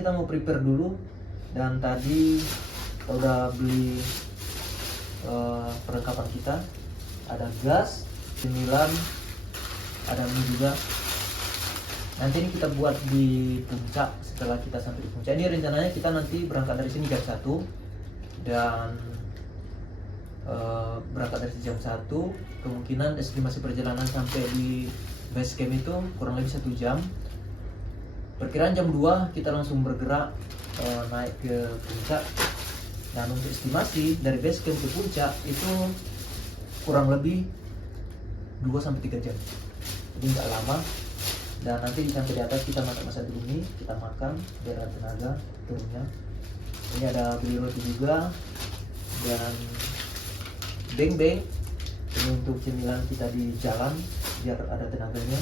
kita mau prepare dulu. Dan tadi kita udah beli perlengkapan kita. Ada gas, cemilan, ada mie juga. Nanti ini kita buat di puncak. Setelah kita sampai di puncak, ini rencananya kita nanti berangkat dari sini jam 1 dan berangkat dari jam 1. Kemungkinan estimasi perjalanan sampai di base camp itu kurang lebih 1 jam. Perkiraan jam 2 kita langsung bergerak naik ke puncak. Dan untuk estimasi dari base camp ke puncak itu kurang lebih 2-3 jam. Jadi nggak lama. Dan nanti sampai di atas kita masak dulu nih, kita makan biar ada tenaga turunnya. Ini ada beli roti juga dan beng-beng. Ini untuk cemilan kita di jalan biar ada tenaganya.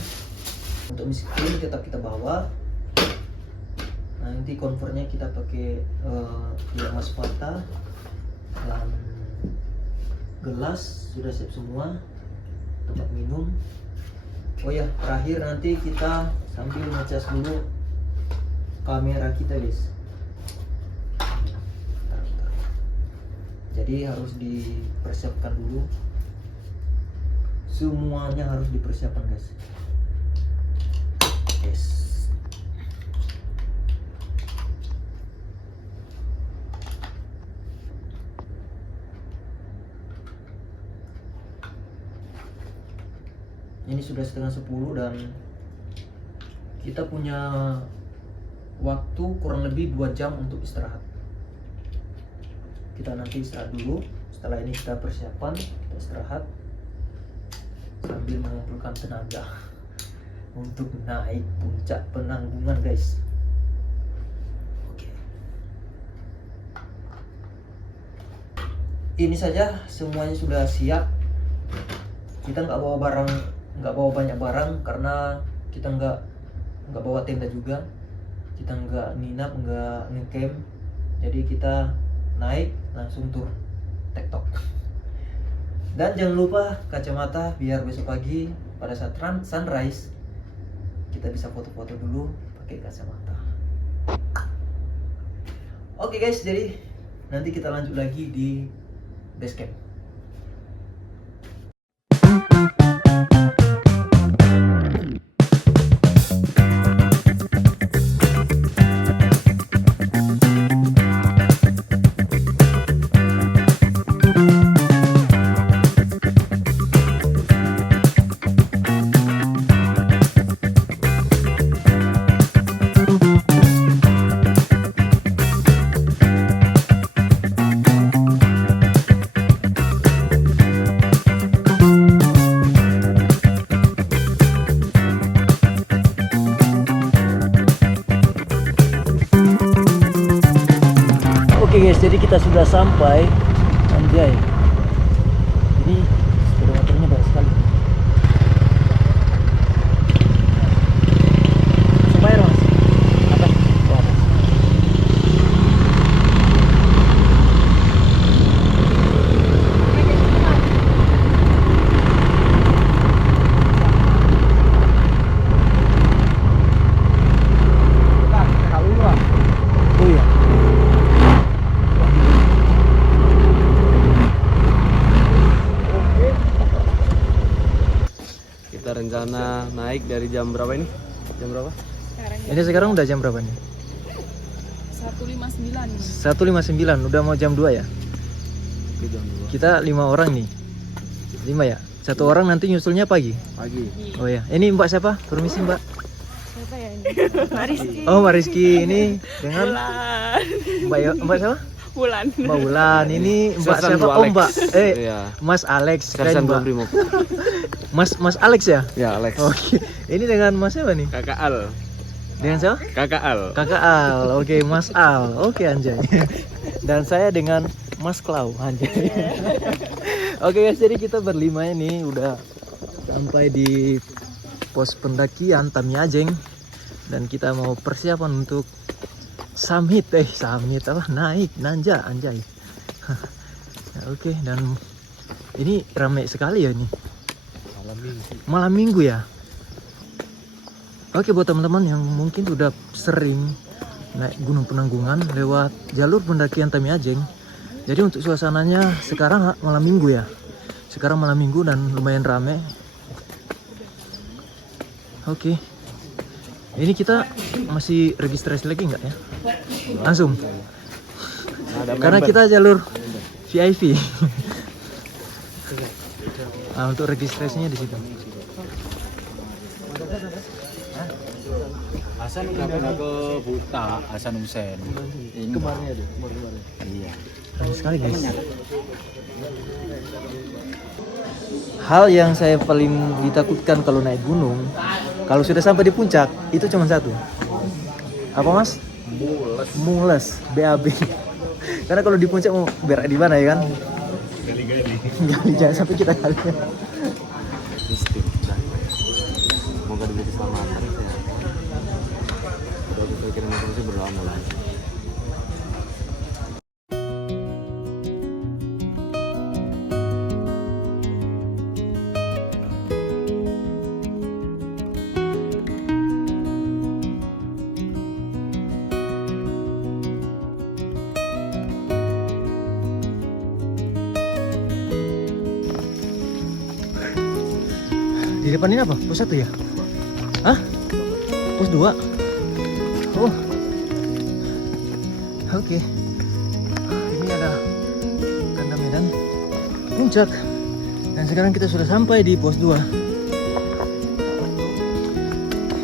Untuk miskin tetap kita bawa. Nah, nanti convernya kita pakai emas Fata dan gelas sudah siap semua, tempat minum. Oh ya, terakhir nanti kita sambil ngecas dulu kamera kita, guys. Jadi harus dipersiapkan dulu. Semuanya harus dipersiapkan, guys. Yes. Ini sudah setengah 10 dan kita punya waktu kurang lebih 2 jam untuk istirahat. Kita nanti istirahat dulu. Setelah ini kita persiapan, kita istirahat sambil mengumpulkan tenaga untuk naik puncak Penanggungan, guys. Oke. Ini saja semuanya sudah siap. Kita nggak bawa banyak barang karena kita nggak bawa tenda juga, kita nggak nginap, nggak ngecamp, jadi kita naik langsung turun tektok. Dan jangan lupa kacamata biar besok pagi pada saat sunrise kita bisa foto-foto dulu pakai kacamata. Oke guys, jadi nanti kita lanjut lagi di base camp. Oke guys, jadi kita sudah sampai. Anjay, ini sepeda motornya banyak sekali. Supaya mas, atas, atas. Oh iya. Kita rencana naik dari jam berapa ini? Jam berapa? Sekarang udah jam berapa nih? 1:59. 1:59, udah mau jam 2 ya? Oke, jam 2. Kita 5 orang nih. 5 ya? 1 orang nanti nyusulnya pagi? Pagi. Oh ya, ini Mbak siapa? Permisi Mbak. Siapa ya ini? Mbak Rizky. Oh Mbak Rizky, ini dengan Bulan. Mbak siapa? Bulan. Mbak Bulan, ini Mbak Sersan siapa? Bu Oh Alex. Mbak, Iya. Mas Alex. Keren Sersan Mbak. Brimob. Mas Alex ya? Ya, Alex. Oke, ini dengan Mas siapa nih? Kakak Al. Dengan siapa? Kakak Al. Kakak Al, oke Mas Al, oke anjay. Dan saya dengan Mas Klau, anjay. Oke guys, jadi kita berlima ini udah sampai di pos pendakian Tamiajeng dan kita mau persiapan untuk summit apa naik nanjak anjay. Oke, dan ini ramai sekali ya ini. Malam minggu ya. Oke, buat teman-teman yang mungkin udah sering naik Gunung Penanggungan lewat jalur pendakian Tamiajeng. Jadi untuk suasananya sekarang malam minggu ya. Sekarang malam minggu dan lumayan rame. Oke. Ini kita masih registrasi lagi nggak ya? Langsung. Karena kita jalur VIP. Nah, untuk registrasinya di situ. Hasan udah pernah ke Buta, Hasan Hussein. Kemarin ada, kemarin. Iya. Keren sekali guys. Hal yang saya paling ditakutkan kalau naik gunung, kalau sudah sampai di puncak, itu cuma satu. Apa mas? Mules. BAB. Karena kalau di puncak mau berak di mana ya kan? Gali jangan sampai kita gali. Semoga diberi keselamatan ya. Kalau kita kirim informasi berdoa mulai. Di depan ini apa? Pos 1 ya? Hah? Pos 2? Oh. Oke. Ini ada tanda medan puncak. Dan sekarang kita sudah sampai di pos 2.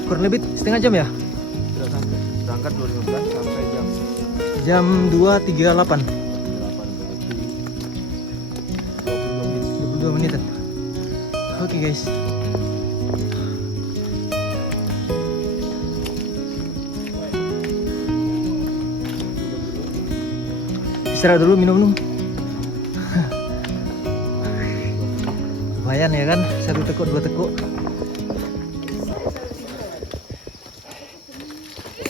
Kurang lebih setengah jam ya? Sudah sampai. Berangkat 2.15 sampai Jam 2.38. 8 22 menitan. Oke guys. Istirahat dulu, minum. Lumayan ya kan, 1 tekuk 2 tekuk.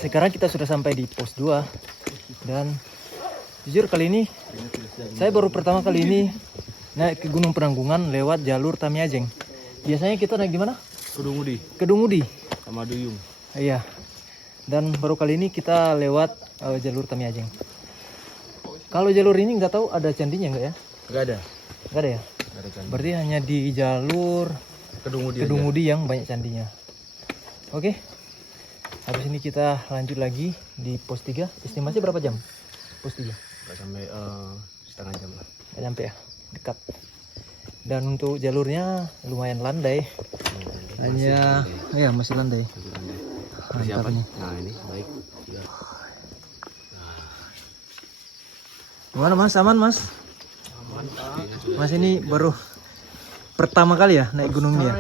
Sekarang kita sudah sampai di pos 2. Dan jujur kali ini saya baru pertama kali ini naik ke Gunung Penanggungan lewat jalur Tamiajeng. Biasanya kita naik di mana? Kedungudi sama Duyung. iya. Dan baru kali ini kita lewat jalur Tamiajeng. Kalau jalur ini nggak tahu ada candinya nggak ya? Enggak ada. Nggak ada ya? Enggak ada candi. Berarti hanya di jalur Kedungudi yang banyak candinya. Oke. Habis ini kita lanjut lagi di pos 3. Estimasi berapa jam? Pos 3. Enggak sampai setengah jam lah. Nggak nyampe ya? Dekat. Dan untuk jalurnya lumayan landai. Hanya ya masih landai. Persiapan. Mantapnya. Nah, ini baik. Ya. Gimana mas? Aman mas? Mas ini baru pertama kali ya naik gunung ini ya?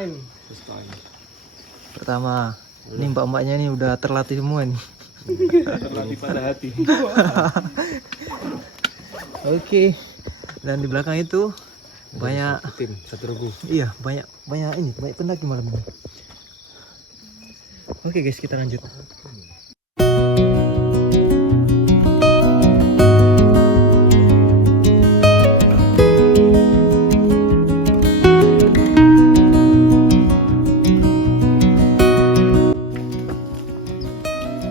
Pertama. Ini mbak-mbaknya nih udah terlatih semua nih. Terlatih pada hati. Oke. Dan di belakang itu banyak tim satu regu. iya, banyak pendaki malam ini. Oke guys, kita lanjut.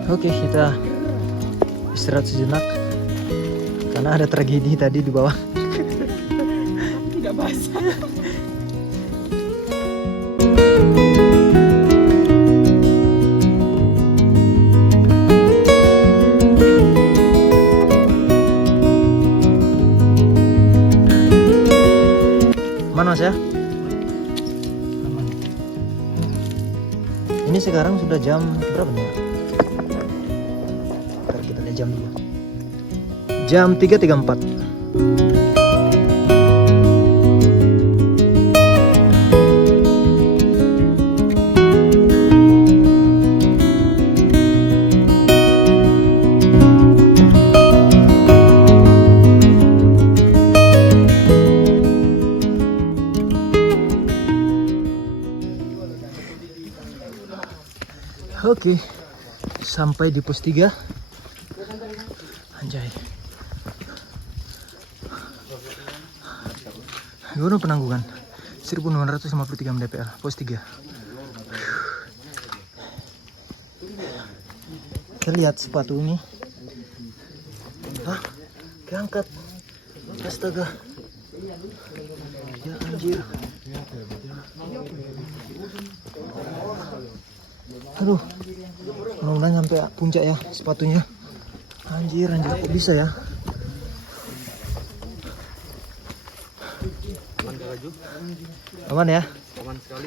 Oke, kita istirahat sejenak karena ada tragedi tadi di bawah. Tidak basah. Aman mas ya? Aman. Ini sekarang sudah jam berapa nih? Ntar kita lihat jam dulu. Jam 3.34. Oke, sampai di pos 3. Anjay. Gunung Penanggungan 1653 mdpl, pos 3. Kita lihat sepatu ini. Keangkat. Astaga. Ya anjir. Aduh. Mudah-mudahan sampai puncak ya sepatunya. Anjir, kok bisa ya? Aman Kak Raju? Aman ya? Aman sekali.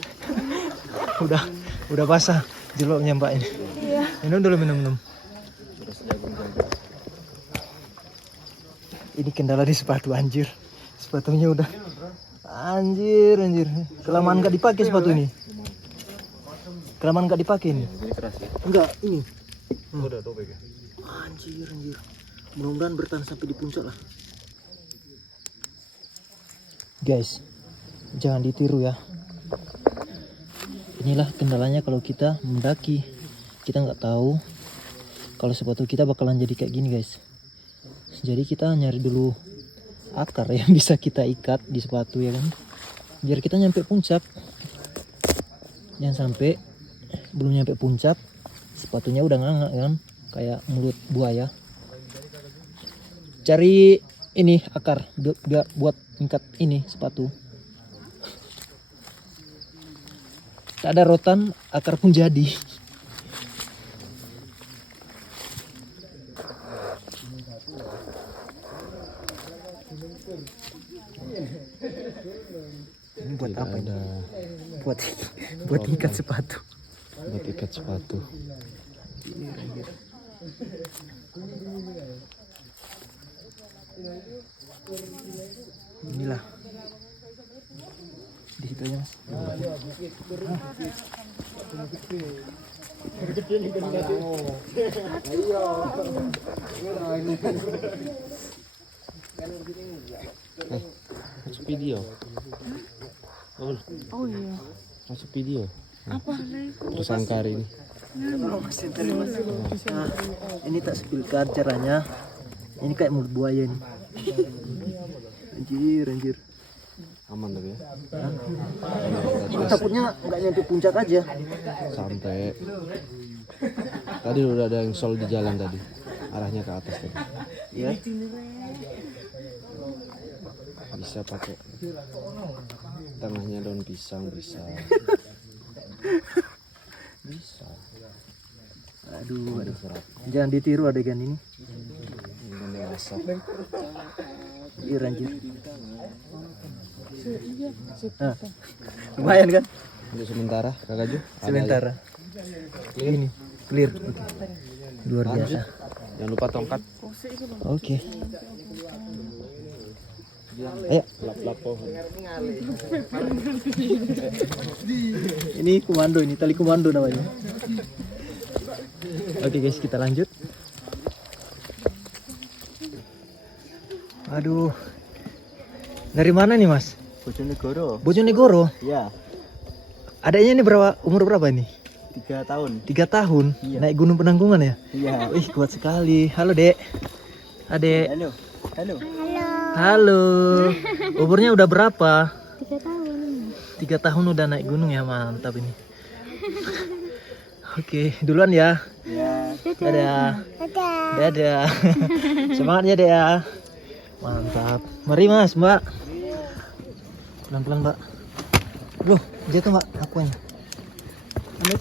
Udah basah jeloknya Mbak ini. Iya. Minum dulu, minum. Terus jagung-jagung. Ini kendala di sepatu anjir. Sepatunya udah anjir. Kelamaan gak dipakai sepatu ini. Kelamaan gak dipakai ini. Ini keras ya? Enggak, ini. Udah tobek ya? Anjir. Mudah-mudahan bertahan sampai di puncak lah. Guys, jangan ditiru ya. Inilah kendalanya kalau kita mendaki. Kita nggak tahu kalau sepatu kita bakalan jadi kayak gini guys. Jadi kita nyari dulu akar yang bisa kita ikat di sepatu ya kan. Biar kita nyampe puncak. Jangan sampai belum nyampe puncak sepatunya udah nganga kan. Kayak mulut buaya. Cari ini akar buat ikat ini sepatu. Tak ada rotan, akar pun jadi. Ini buat apa ini? Buat ikat sepatu. Buat ikat sepatu. Inilah di situ aja Mas. Masuk video. Oh iya. Masuk video. Apa lagi? Tersangka hari ini. Nah, ini tak sepilkan caranya. Ini kayak mulut buaya nih. Anjir. Aman tapi ya. Takutnya nggak nyampe puncak aja. Sampai. Tadi udah ada yang sol di jalan tadi. Arahnya ke atas tadi. Ya. Bisa pakai tengahnya daun pisang bisa. Bisa. Aduh. Serat. Jangan ditiru adegan ini. Ini kan dewasa. Anjir. Nah, lumayan kan? Untuk sementara Kak Gaju. Sementara. Ini clear. Luar biasa. Jangan lupa tongkat. Oke. Ayo. Lap-lap pohon. Ini komando, ini tali komando namanya. Oke guys, kita lanjut. Aduh. Dari mana nih Mas? Bojonegoro. Bojonegoro. Iya, Adanya ini umur berapa nih? 3 tahun. 3 tahun. Iya. Naik Gunung Penanggungan ya? Iya. Wih, kuat sekali. Halo, Dek. Adek. Halo. Halo. Halo. Umurnya udah berapa? 3 tahun. 3 tahun udah naik gunung ya, mantap ini. Oke, duluan ya. Ya. Dadah. Dadah. Semangat ya, Dek ya. Mantap. Mari Mas, Mbak. Pelan-pelan, Mbak. Loh, jatuh Mbak, akunya. Ambil.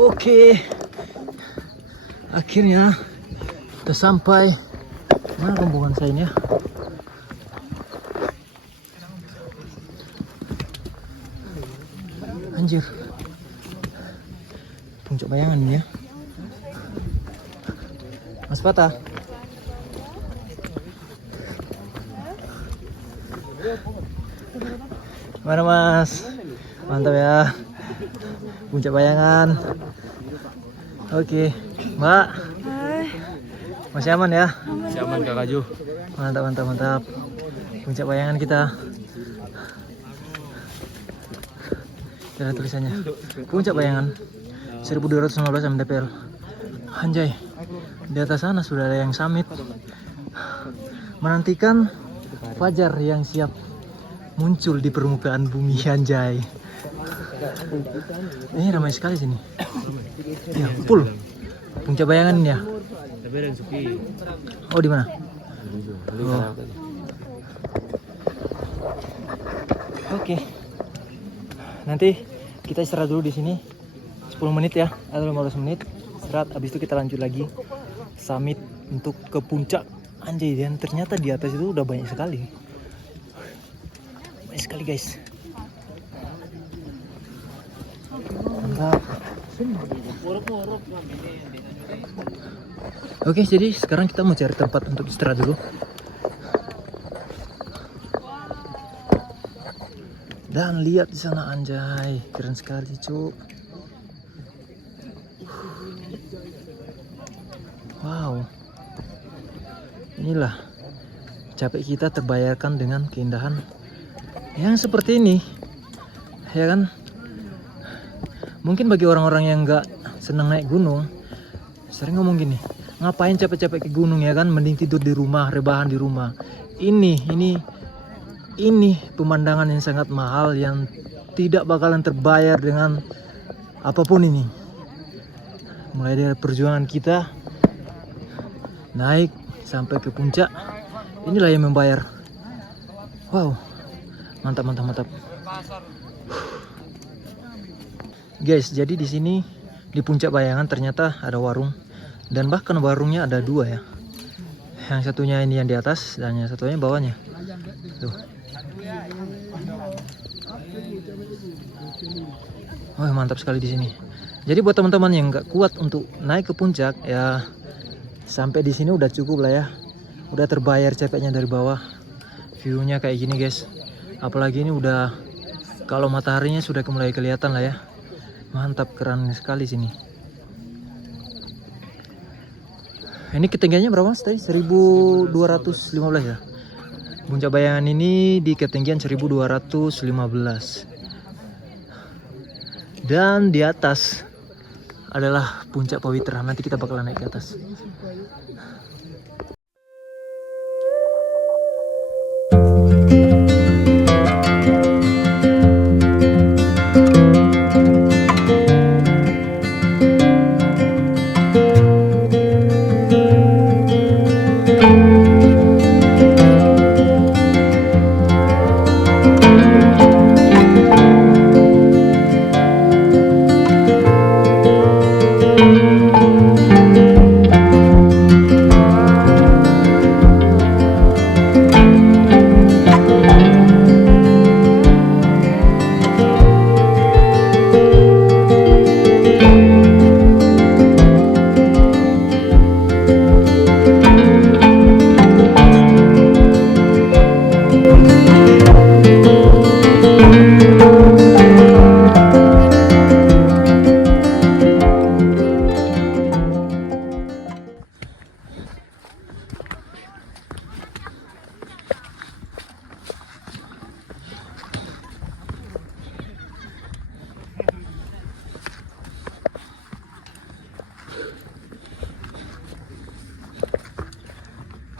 Oke. Akhirnya udah sampai. Mana rombongan saya ini ya? Anjir. Puncak bayangan ini ya. Mas Patah. Mana Mas? Mantap ya. Puncak bayangan. Oke, Mbak. Masih aman ya? Masih aman Kak Gaju. Mantap, mantap, mantap. Puncak bayangan kita. Ada tulisannya. Puncak bayangan 1215 mdpl. Anjay. Di atas sana sudah ada yang summit. Menantikan fajar yang siap muncul di permukaan bumi, anjay. Ini ramai sekali sini. Ya, full. Puncak Bayangan ya. Tapi ada yang sepi. Oh, di mana? Oh. Oke. Nanti kita istirahat dulu di sini 10 menit ya, atau 15 menit. Istirahat, habis itu kita lanjut lagi summit untuk ke puncak. Anjay, dan ternyata di atas itu udah banyak sekali. Banyak sekali, guys. Mantap. Oke, jadi sekarang kita mau cari tempat untuk istirahat dulu. Dan lihat di sana, anjay, keren sekali, cuk. Wow. Inilah capek kita terbayarkan dengan keindahan yang seperti ini. Ya kan? Mungkin bagi orang-orang yang nggak senang naik gunung, sering ngomong gini, ngapain capek-capek ke gunung ya kan? Mending tidur di rumah, rebahan di rumah. Ini pemandangan yang sangat mahal yang tidak bakalan terbayar dengan apapun ini. Mulai dari perjuangan kita naik sampai ke puncak, inilah yang membayar. Wow, mantap. Guys, jadi di sini di puncak Bayangan ternyata ada warung, dan bahkan warungnya ada dua ya. Yang satunya ini yang di atas dan yang satunya bawahnya. Tuh. Wah, mantap sekali di sini. Jadi buat teman-teman yang nggak kuat untuk naik ke puncak ya, sampai di sini udah cukup lah ya. Udah terbayar capeknya dari bawah. View-nya kayak gini, guys. Apalagi ini udah, kalau mataharinya sudah mulai kelihatan lah ya. Mantap, keren sekali sini. Ini ketinggiannya berapa mas tadi? 1215 ya. Puncak Bayangan ini di ketinggian 1215. Dan di atas adalah puncak Pawitra. Nanti kita bakalan naik ke atas.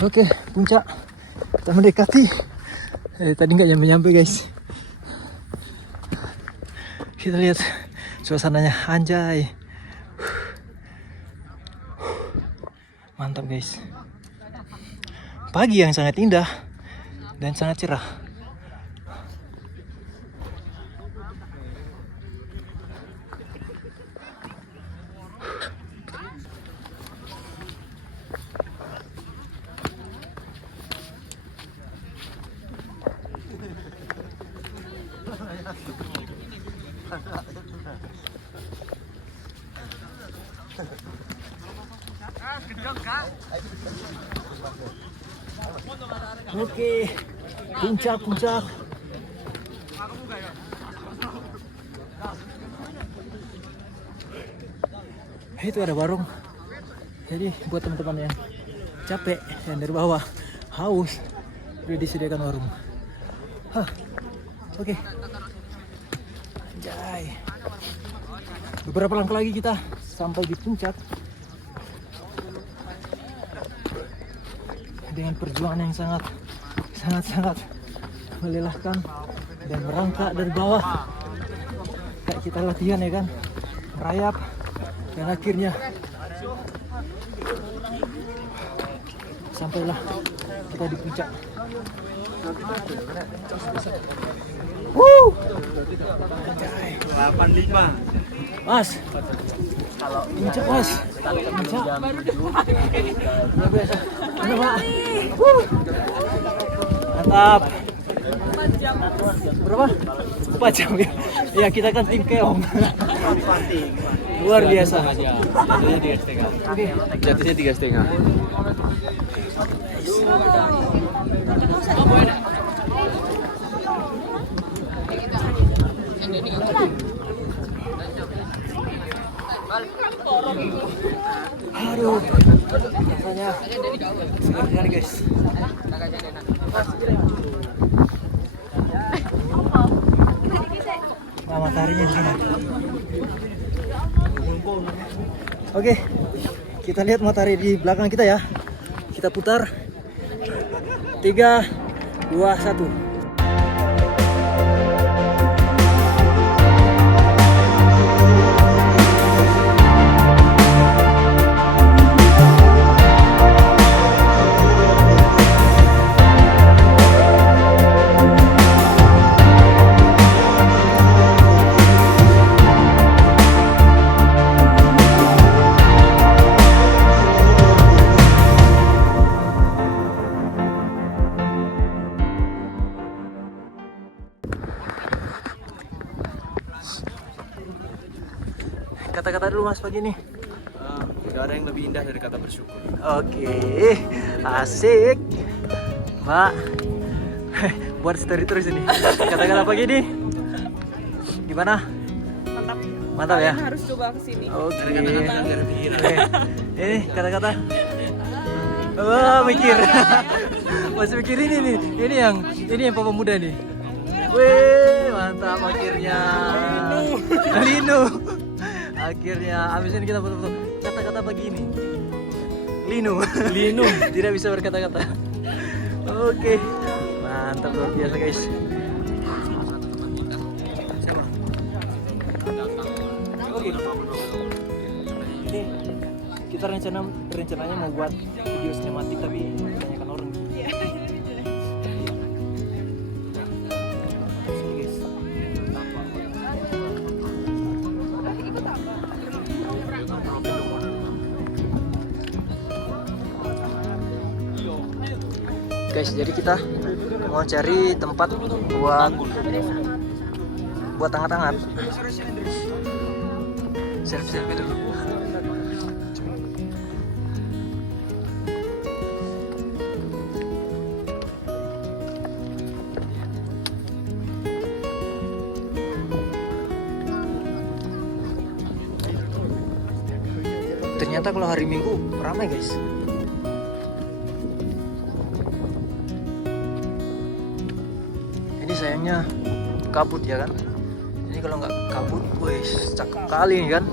Oke, puncak kita mendekati. Tadi nggak nyampe guys. Kita lihat suasananya, anjay. Mantap guys. Pagi yang sangat indah dan sangat cerah. Oke, puncak. Itu ada warung. Jadi buat teman-teman yang capek, yang dari bawah haus, udah disediakan warung. Oke. Anjay. Beberapa langkah lagi kita sampai di puncak. Dengan perjuangan yang sangat melelahkan dan merangkak dari bawah. kita latihan ya kan, merayap, dan akhirnya sampailah kita di puncak. Woo! 85. Mas, puncak mas, puncak. Luar biasa. Mana Pak? Mantap. Berapa? 4 jam ya. Ya kita kan tim keong. Luar biasa. Jatuhnya 3,5. Aduh, rasanya segar sekali guys. Nah, mataharinya di sini. Oke, kita lihat matahari di belakang kita ya. Kita putar. 3, 2, 1. Kata-kata dulu mas pagi nih. Tidak ada yang lebih indah dari kata bersyukur. Oke, asik. Mbak, buat story terus ini. Kata-kata pagi nih. Gimana? Mantap. Mantap ya? Kalian harus coba kesini. Oke. Oke. Ini kata-kata. Wah, mikir. Masih mikir ini nih. Ini yang papa muda nih. Wih, mantap akhirnya. Linu. Akhirnya abis ini kita foto-foto. Kata-kata pagi ini. Linu. Tidak bisa berkata-kata. Oke. Mantap luar biasa guys. Oke. Ini kita rencananya mau buat video sinematik tapi kebanyakan orang. Guys, jadi kita mau cari tempat buat hangat-hangat. Selfie dulu. Ternyata kalau hari Minggu ramai guys. Ini sayangnya kabut ya kan. Ini kalau nggak kabut, wes cakep kali nih kan.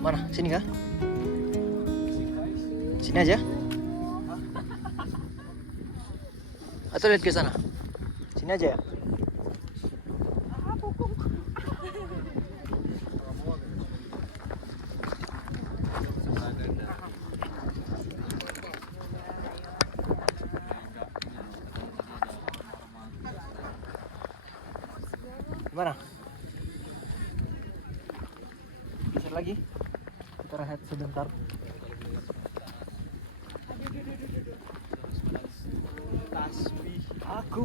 Mana? Sini kah? Sini aja. Atau lihat ke sana? Sini aja ya. Gimana? Bisa lagi? Kita rehat sebentar. Aku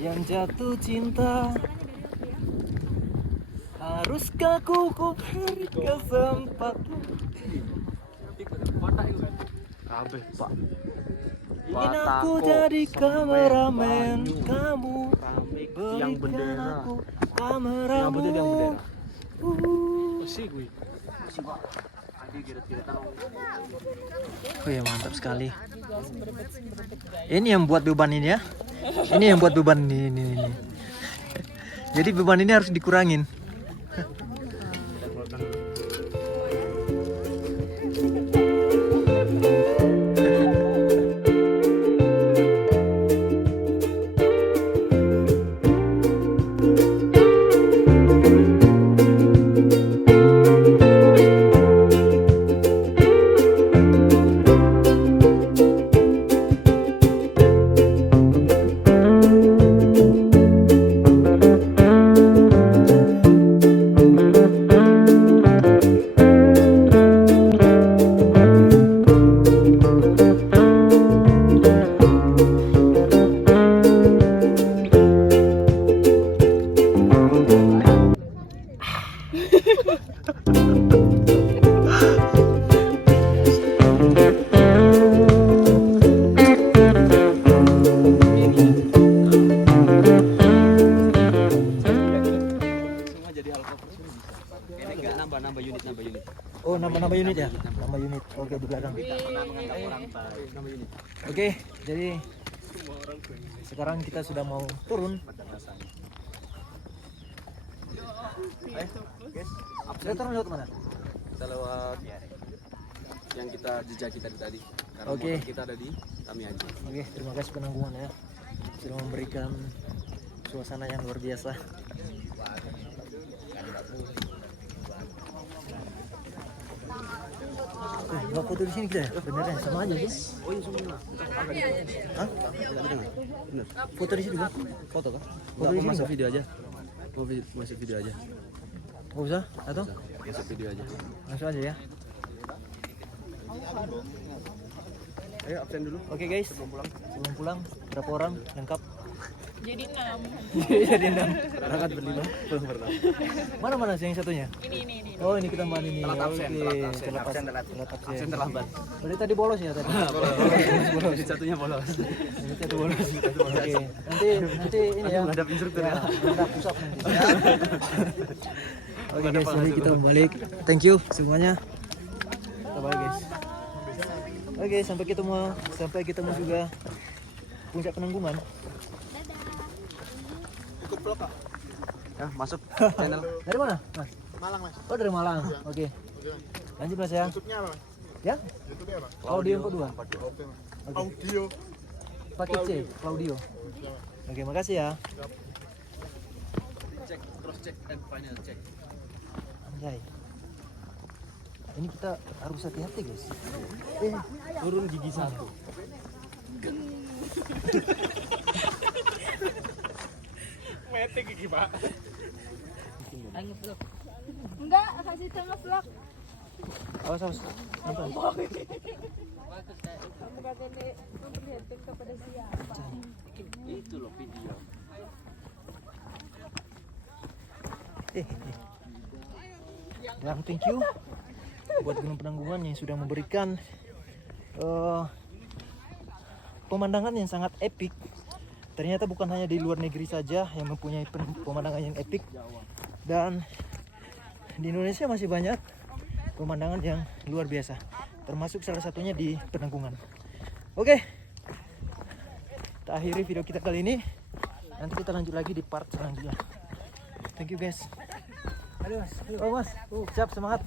yang jatuh cinta, haruskah ku beri kesempatan? Kabeh, Pak. Ingin aku jadi kameramen kamu, berikan aku kameramu. Oh ya, mantap sekali. Ini yang buat beban ini ya. Ini yang buat beban ini. Jadi beban ini harus dikurangin. menit. Oke, di belakang. Oke, jadi sekarang kita sudah mau turun. Kita turun lewat mana? Kita lewat yang kita jejaki tadi. Karena Oke. motor kita ada di kami aja. Oke, terima kasih penanggungan ya. Sudah memberikan suasana yang luar biasa. Nggak foto di sini kita ya? Beneran sama aja sih. Oh iya semua. Hah? Bener. Foto di sini kan? Foto kah? Foto di sini masuk nggak? video aja. Mau masuk video aja. Nggak usah? Atau? Masuk video aja. Langsung aja ya. Ayo absen dulu. Oke guys, sebelum pulang berapa orang lengkap? Jadi 6. Jadi 6. Berangkat berlima. Pulang berdua. Mana sih yang satunya? Ini. Oh ini kita tambahan ini. Telat absen, Oke, telat absen. telat Absen absen. terlambat. Berarti tadi bolos ya tadi? Bolos. Satunya bolos. Ini satu bolos. Oke, nanti ini ya. Menghadap instruktur ya. Menghadap pusat nanti. Oke guys, jadi kita balik. Thank you semuanya. Kita balik guys. Oke, sampai ketemu juga puncak Penanggungan. Ya, masuk channel. Dari mana, Mas? Malang mas. Oh dari Malang. Oke. Lanjut Mas ya. YouTube-nya apa? Ya? YouTube-nya apa? Audio yang kedua. Oke mas. Audio. Pakai C, Claudio. Oke, makasih ya. Cek, cross check and final check. Anjay. Ini kita harus hati-hati guys. Turun gigi 1. Mete gigi pak. Enggak, kasih tengah vlog. Awas. Nonton. Kamu kagak memperlihatkan kepada siapa. Itu loh video. Dan thank you buat Gunung Penanggungan yang sudah memberikan pemandangan yang sangat epik. Ternyata bukan hanya di luar negeri saja yang mempunyai pemandangan yang epik, dan di Indonesia masih banyak pemandangan yang luar biasa, termasuk salah satunya di Penanggungan. Oke, kita akhiri video kita kali ini. Nanti kita lanjut lagi di part selanjutnya. Thank you guys. Aduh mas, siap, semangat.